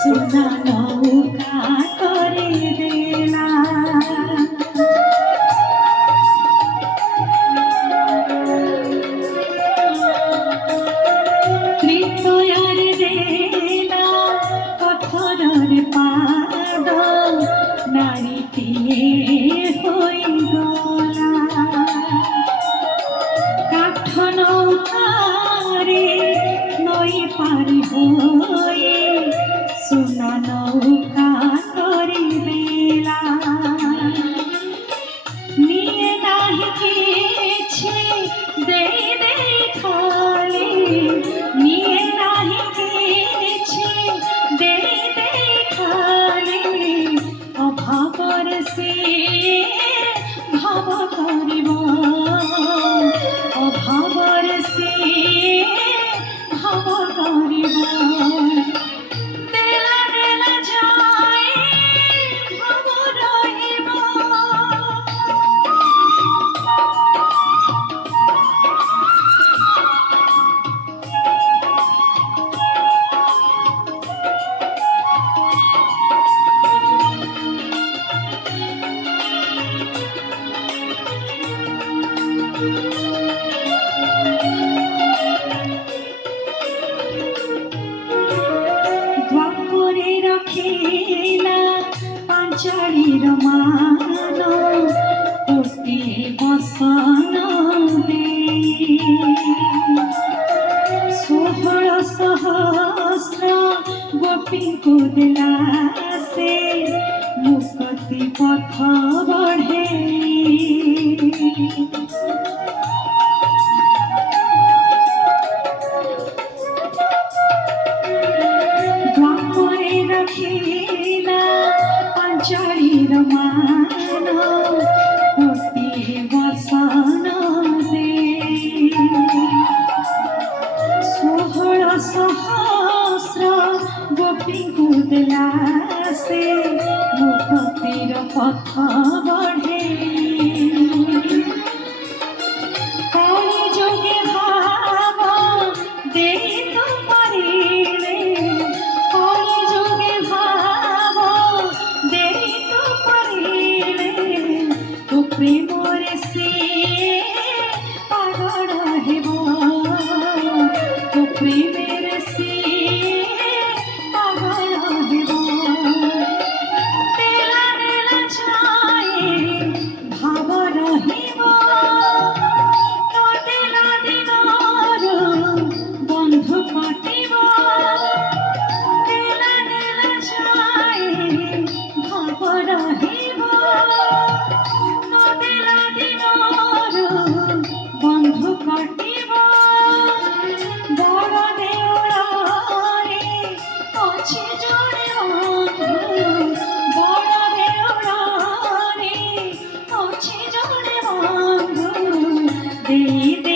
सुना नौका करे देला তৃতীয়ার দেলা পথরের পাদ নারীটিয়ে হই গলা কাঠ নৌকারে নই পারি হয়ে সোনা নৌকা করি বেলা নিয়ে নাহি কিছু দেই দেই খালি নিয়ে নাহি কিছু দেই দেই খালি অভাবর সে ভাব করিব অভাবর সে ভাব করিব দেলা দেলা যায় ভাব রহিব द्वापरे रखिला पांचाळीर मान कोटि बसन देई 16 सहस्र गोपीଙ୍କୁ देला से मुक्ति पथ बढ़ेई द्वापरे रखिला पांचाळीर मान कोटि बसन देई 16 सहस्र गोपीଙ୍କୁ देला से मुक्तिर पथ बढ़ेई कଳି जोगे भाव देई तो पारिले कଳି जोगे भाव देई तो पारिले तो प्रेमरे से पागल हेब तो प्रेमेरे से पागल हेब देला देला जाए भाव रहिब নদেলা দিনর বন্ধু কাটিব দেলা দেলা যায় ভাব রহিব নদেলা দিনর বন্ধু কাটিব বড় দেউଳରେ ଅଛି ଜଣେ ବନ୍ଧୁ ବଡ଼ ଦେଉଳରେ ଅଛି ଜଣେ ବନ୍ଧୁ ଦେଇ